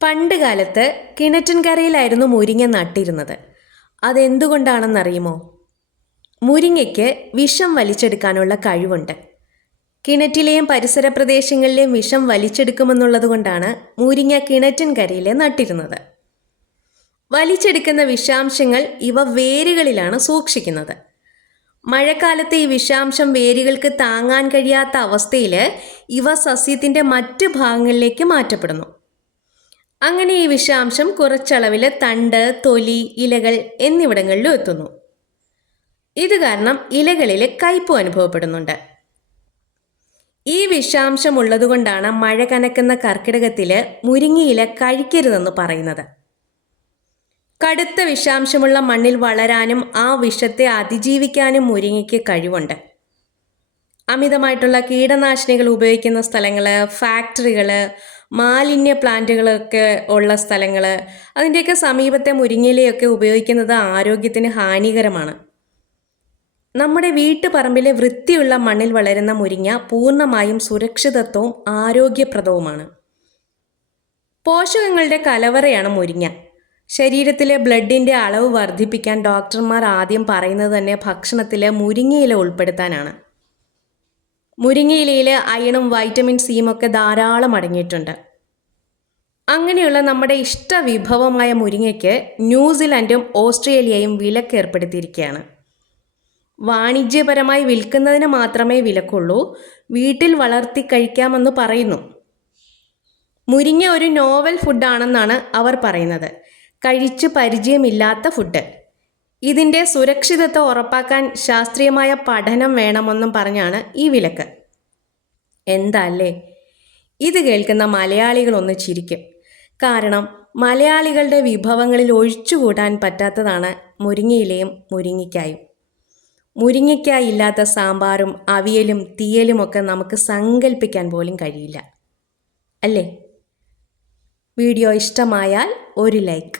പണ്ട് കാലത്ത് കിണറ്റിൻകരയിലായിരുന്നു മുരിങ്ങ നട്ടിരുന്നത്. അതെന്തുകൊണ്ടാണെന്നറിയുമോ? മുരിങ്ങയ്ക്ക് വിഷം വലിച്ചെടുക്കാനുള്ള കഴിവുണ്ട്. കിണറ്റിലെയും പരിസര പ്രദേശങ്ങളിലെയും വിഷം വലിച്ചെടുക്കുമെന്നുള്ളതുകൊണ്ടാണ് മുരിങ്ങ കിണറ്റിൻകരയിൽ നട്ടിരുന്നത്. വലിച്ചെടുക്കുന്ന വിഷാംശങ്ങൾ ഇവ വേരുകളിലാണ് സൂക്ഷിക്കുന്നത്. മഴക്കാലത്ത് ഈ വിഷാംശം വേരുകൾക്ക് താങ്ങാൻ കഴിയാത്ത അവസ്ഥയിൽ ഇവ സസ്യത്തിൻ്റെ മറ്റ് ഭാഗങ്ങളിലേക്ക് മാറ്റപ്പെടുന്നു. അങ്ങനെ ഈ വിഷാംശം കുറച്ചളവിൽ തണ്ട്, തൊലി, ഇലകൾ എന്നിവിടങ്ങളിലും എത്തുന്നു. ഇത് കാരണം ഇലകളിൽ കയ്പ് അനുഭവപ്പെടുന്നുണ്ട്. ഈ വിഷാംശം ഉള്ളതുകൊണ്ടാണ് മഴ കനക്കുന്ന കർക്കിടകത്തിൽ മുരിങ്ങയില കഴിക്കരുതെന്ന് പറയുന്നത്. കടുത്ത വിഷാംശമുള്ള മണ്ണിൽ വളരാനും ആ വിഷത്തെ അതിജീവിക്കാനും മുരിങ്ങയ്ക്ക് കഴിവുണ്ട്. അമിതമായിട്ടുള്ള കീടനാശിനികൾ ഉപയോഗിക്കുന്ന സ്ഥലങ്ങൾ, ഫാക്ടറികൾ, മാലിന്യ പ്ലാന്റുകളൊക്കെ ഉള്ള സ്ഥലങ്ങൾ, അതിൻ്റെയൊക്കെ സമീപത്തെ മുരിങ്ങയിലയൊക്കെ ഉപയോഗിക്കുന്നത് ആരോഗ്യത്തിന് ഹാനികരമാണ്. നമ്മുടെ വീട്ടുപറമ്പിലെ വൃത്തിയുള്ള മണ്ണിൽ വളരുന്ന മുരിങ്ങ പൂർണ്ണമായും സുരക്ഷിതത്വവും ആരോഗ്യപ്രദവുമാണ്. പോഷകങ്ങളുടെ കലവറയാണ് മുരിങ്ങ. ശരീരത്തിലെ ബ്ലഡിൻ്റെ അളവ് വർദ്ധിപ്പിക്കാൻ ഡോക്ടർമാർ ആദ്യം പറയുന്നത് തന്നെ ഭക്ഷണത്തിൽ മുരിങ്ങയില ഉൾപ്പെടുത്താനാണ്. മുരിങ്ങയിലയിൽ അയണും വൈറ്റമിൻ സിയും ഒക്കെ ധാരാളം അടങ്ങിയിട്ടുണ്ട്. അങ്ങനെയുള്ള നമ്മുടെ ഇഷ്ടവിഭവമായ മുരിങ്ങയ്ക്ക് ന്യൂസിലൻഡും ഓസ്ട്രേലിയയും വിലക്ക് ഏർപ്പെടുത്തിയിരിക്കുകയാണ്. വാണിജ്യപരമായി വിൽക്കുന്നതിന് മാത്രമേ വിലക്കുള്ളൂ. വീട്ടിൽ വളർത്തി കഴിക്കാമെന്ന് പറയുന്നു. മുരിങ്ങ ഒരു നോവൽ ഫുഡാണെന്നാണ് അവർ പറയുന്നത്. കഴിച്ച് പരിചയമില്ലാത്ത ഫുഡ്. ഇതിൻ്റെ സുരക്ഷിതത്വം ഉറപ്പാക്കാൻ ശാസ്ത്രീയമായ പഠനം വേണമെന്നും പറഞ്ഞാണ് ഈ വിലക്ക്. എന്തല്ലേ, ഇത് കേൾക്കുന്ന മലയാളികളൊന്ന് ചിരിക്കും. കാരണം മലയാളികളുടെ വിഭവങ്ങളിൽ ഒഴിച്ചുകൂടാൻ പറ്റാത്തതാണ് മുരിങ്ങയിലയും മുരിങ്ങയ്ക്കായും. മുരിങ്ങയ്ക്കായി ഇല്ലാത്ത സാമ്പാറും അവിയലും തീയലുമൊക്കെ നമുക്ക് സങ്കല്പിക്കാൻ പോലും കഴിയില്ല, അല്ലേ? വീഡിയോ ഇഷ്ടമായാൽ ഒരു ലൈക്ക്.